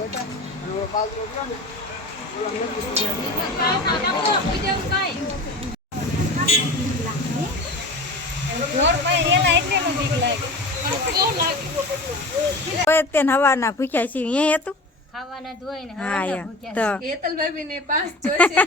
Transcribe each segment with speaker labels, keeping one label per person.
Speaker 1: બેટા અને ને
Speaker 2: હવાના ભૂખ્યા છીએ અહીંયા હતું?
Speaker 3: ખાવાના ધોઈ ને
Speaker 2: હા
Speaker 4: હેતલભાઈ ને પાસ જોશે.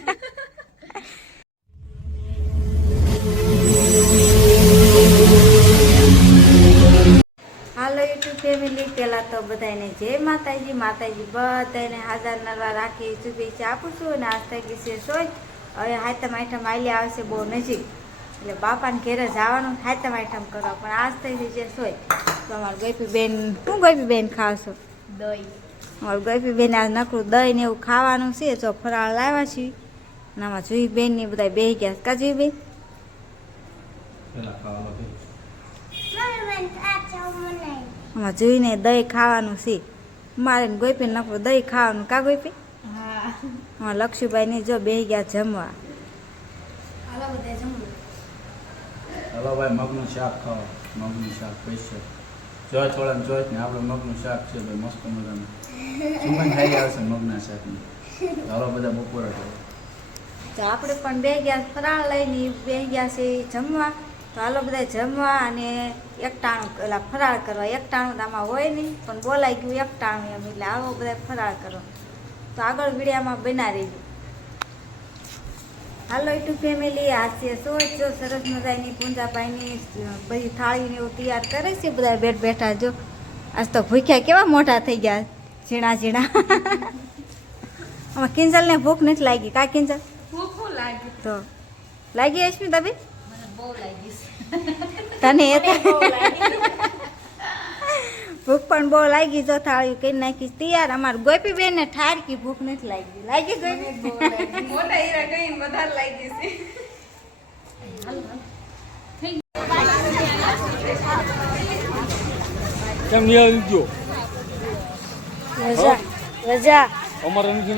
Speaker 2: બધાને જય માતાજી. માતાજી બધાને હાજર નરવા રાખી શુભેચ્છા આપું છું અને આજ થઈ છે સોય. હવે હાથમ આઈટમ આલી આવશે બહુ નજીક. એટલે બાપાને ઘેરે જવાનું હાથમ આઈટમ કરવા. પણ આજ થઈ છે સોય. તો અમારું ગોપી બેન શું ગોપી બેન ખાવશો
Speaker 3: દહીં.
Speaker 2: અમારું ગોપી બેન આજ નકરું દહીં ને એવું ખાવાનું છે. જો ફરાળ લાવ્યા છીએ. અને આમાં જુઈ બેન ને બધા બે ગયા. કા જુઈ બેન આમાં જોઈને દહીં ખાવાનું છે. મારે ગોપી નકરું દહીં ખાવાનું. કા ગોપી?
Speaker 3: હા.
Speaker 2: હા લક્ષુભાઈ ને જો બે ગયા જમવા.
Speaker 3: હાલો બધા
Speaker 5: હલો ભાઈ મગનું શાક ખાઓ. મગનું શાક સ્પેશિયલ જોઈત વાળાને જોઈત ને આપણે મગનું શાક છે ભાઈ મસ્ત મજાનું. સુગંધ ખાઈ આવશે મગના શાકની. હલો બધા બપોરે ખાઓ.
Speaker 2: તો આપણે પણ બે ગયા ફરાળ લઈને બે ગયા છે જમવા. તો હાલો બધા જમવા અને એકટાણું એટલે ફરાળ કરવા. એક ટાણું તો આમાં હોય નહીં પણ બોલાઈ ગયું એકટાણું એમ. એટલે આવો બધા ફરાળ કરો. તો આગળ વિડીયામાં બના દઉં હાલો યુટ્યુબ ફેમિલી આ છે સોચ જો સરસ મજાની પૂંજાભાઈની બધી થાળીને એવું તૈયાર કરે છે બધા બેઠ બેઠા જો. આજ તો ભૂખ્યા કેવા મોટા થઈ ગયા ઝીણા ઝીણા. આમાં કિંજલને ભૂખ નથી લાગી કા કિંજલ?
Speaker 4: ભૂખ લાગ્યું.
Speaker 2: તો લાગી અશ્મિતા
Speaker 3: મને બહુ લાગી
Speaker 2: તને એ ભૂખ પણ બહુ લાગી જો થાળી કઈ નાખી તૈયાર અમાર ગોપી બેન ને ઠારકી ભૂખ નથી લાગી. લાગી ગઈ?
Speaker 4: મોટા હીરા કઈ વધારે લાગી છે.
Speaker 1: કેમ નહીં આવી ગયો?
Speaker 2: રજા રજા.
Speaker 1: અમારે નથી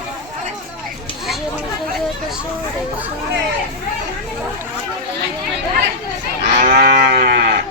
Speaker 1: Ah!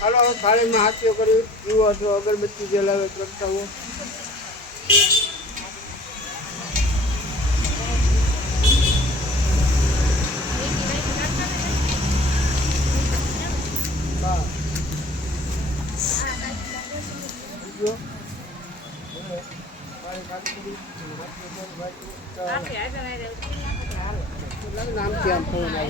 Speaker 1: હાલો થાળીમાં હાથીઓ કરી જુઓ છો અગરબત્તી જલાવે પ્રગટાવો ગયો ગયા.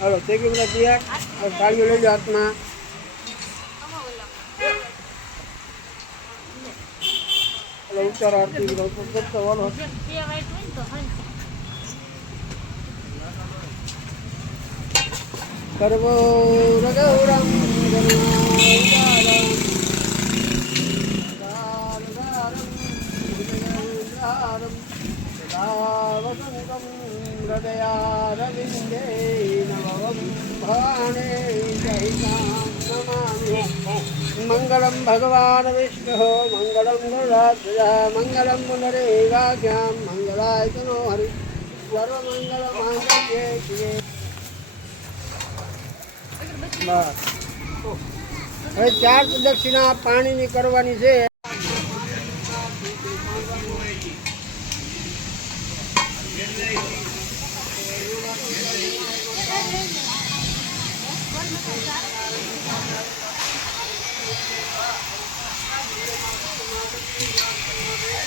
Speaker 1: હાલો તે ગયું બધા તૈયાર હવે લઈ જાઓ હાથમાં ઉચ્ચાર આરતી તો કરતો વાળો
Speaker 3: બે વાઈટ
Speaker 1: મંગળમ ભગવાન વિષ્ણુ મંગળમ ગરુડાધ્વજા મંગળમ પુનરેવાજ્ઞામ મંગળાય તનો હરિ સર્વમંગળ માંગલ્યે શિવે હવે ચાર દક્ષિણા પાણીની કરવાની છે।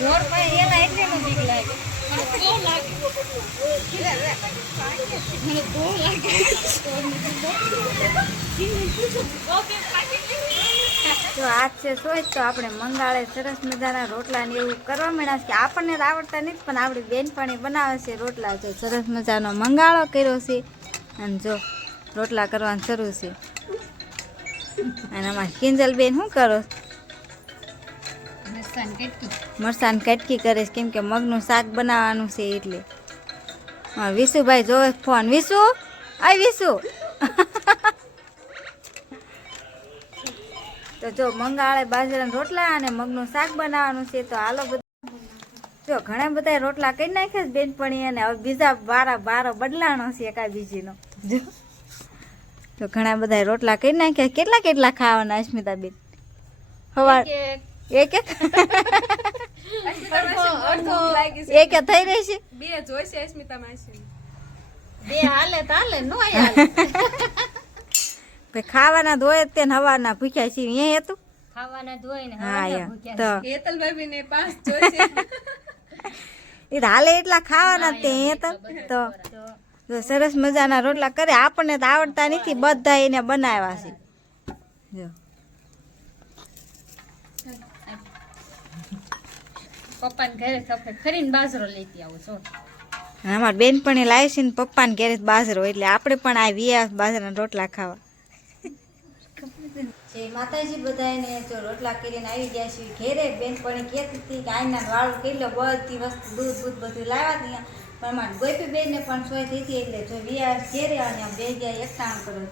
Speaker 3: બહુ લાગે.
Speaker 2: તો આજ છે સોય, તો આપણે મંગાળે સરસ મજાના રોટલા ને એવું કરવા મળ્યા છે. આપણને તો આવડતા નથી, પણ આપણી બેનપણી બનાવે છે રોટલા. જો સરસ મજાનો મંગાળો કર્યો છે. અને જો રોટલા કરવાનું શરૂ છે. અને અમારી કિંજલ બેન શું કરો?
Speaker 3: મસ્તાન કેટલી
Speaker 2: મરસાન કટકી કરે છે કેમ કે મગનું શાક બનાવવાનું છે એટલે. હા વિશુભાઈ જોવે ફોન. વિશુ? આય વિશુ. તો જો મંગાળે બાજરાના રોટલા અને મગનું શાક બનાવવાનું છે તો હાલો બધા. જો ઘણા બધા રોટલા કરી નાખ્યા છે બેનપણી અને હવે બીજા બારા બારો બદલાણો છે એકા બીજીનો જો. તો ઘણા બધા રોટલા કરી નાખ્યા. કેટલા કેટલા ખાવાના અસ્મિતાબેન? હવા એક એક એક થઈ રહેશે
Speaker 4: બે જોઈશે અસ્મિતા માસી.
Speaker 3: બે હાલે તાલે નો હાલે.
Speaker 2: ખાવાના ધોય જ તે ને હવારના ભૂખ્યા છીએ અહીંયા હતું?
Speaker 3: ખાવાના ધોઈ ને
Speaker 2: હા
Speaker 3: હવાના
Speaker 2: તો.
Speaker 4: હેતલ ભાભી ને પાસ જોઈશે.
Speaker 2: એ હાલે એટલા ખાવાના જ તે જો સરસ મજાના રોટલા કરે આપણને તો આવડતા નથી બધા એને બનાવ્યા છે. જો.
Speaker 3: પપ્પાને ઘરે સફેદ ખરીને બાજરો લેતી આવું છો
Speaker 2: અને બેન પણ લાવી છે ને પપ્પાને ઘેરે જ બાજરો એટલે આપણે પણ આ વિયા બાજરાના રોટલા ખાવા. જે માતાજી બધાને જો રોટલા કરીને આવી ગયા છે ઘેરે બેનપણી કહેતી હતી કે આઈના વાળું કેટલો બધી વસ્તુ દૂધ દૂધ બધું લાવ્યા ત્યાં. પણ મારી ગોપી બેનને પણ સોય થઈ હતી એટલે જો વિયા ઘેરે અને આમ બે ગયા એક કામ કરો.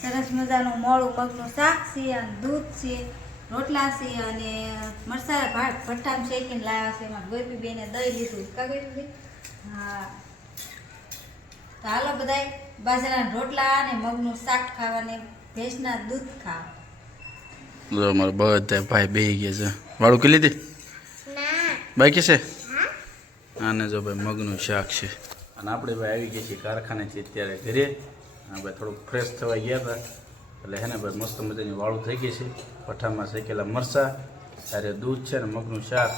Speaker 2: સરસ મજાનું મોળું મગનું શાક છે અને દૂધ છે. રોટલા છે અને મરસાલા ભાત, ભઠ્ઠામાં શેકીને લાવ્યા છે. એમાં ગોપી બેને દહીં લીધું. કા ગોપી હા. તો હાલો બધાય, બાજરાના રોટલા અને મગનું શાક ખાવાને ભેંસના દૂધ ખાવ.
Speaker 5: જો અમારે બધા ભાઈ બેહી ગયા છે. વાળું કે લીધી બાકી છે? આને જો ભાઈ મગનું શાક છે. અને આપણે ભાઈ આવી ગયા છીએ કારખાનેથી અત્યારે ઘરે. અને ભાઈ થોડુંક ફ્રેશ થવા ગયા હતા. એટલે હે ને ભાઈ, મસ્ત મજાની વાળું થઈ ગઈ છે. પઠામાં શેકેલા મરચાં ત્યારે દૂધ છે ને મગનું શાક.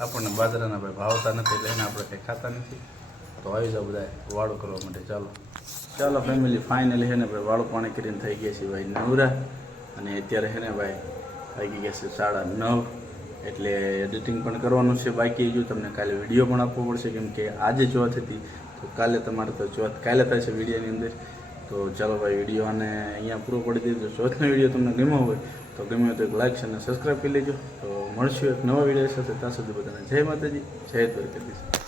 Speaker 5: આપણને બાજરાના ભાઈ ભાવતા નથી, એટલે એને આપણે કંઈ ખાતા નથી. તો આવી જાઓ બધા વાળું કરવા માટે. ચાલો. ચાલો ફેમિલી ફાઇનલી હે ને ભાઈ, વાળું પાણી કરીને થઈ ગયા છે ભાઈ નવરા. અને અત્યારે હે ને ભાઈ, વાગી ગયા છે સાડા નવ. એટલે એડિટિંગ પણ કરવાનું છે બાકી. જો તમને કાલે વીડિયો પણ આપવો પડશે, કેમ કે આજે ચોથ હતી. તો કાલે તમારે તો ચોથ કાલે થાય છે વિડીયોની અંદર. તો ચાલો ભાઈ વીડિયો આને અહીંયા પૂરો પડી દીધો ચોથનો વીડિયો તમને ગમ્યો હોય, તો ગમ્યો તો એક લાઈક અને સબસ્ક્રાઈબ કરી લેજો. તો મળશું એક નવા વીડિયો સાથે. ત્યાં સુધી બધાને જય માતાજી, જય દ્વારકાધીશ.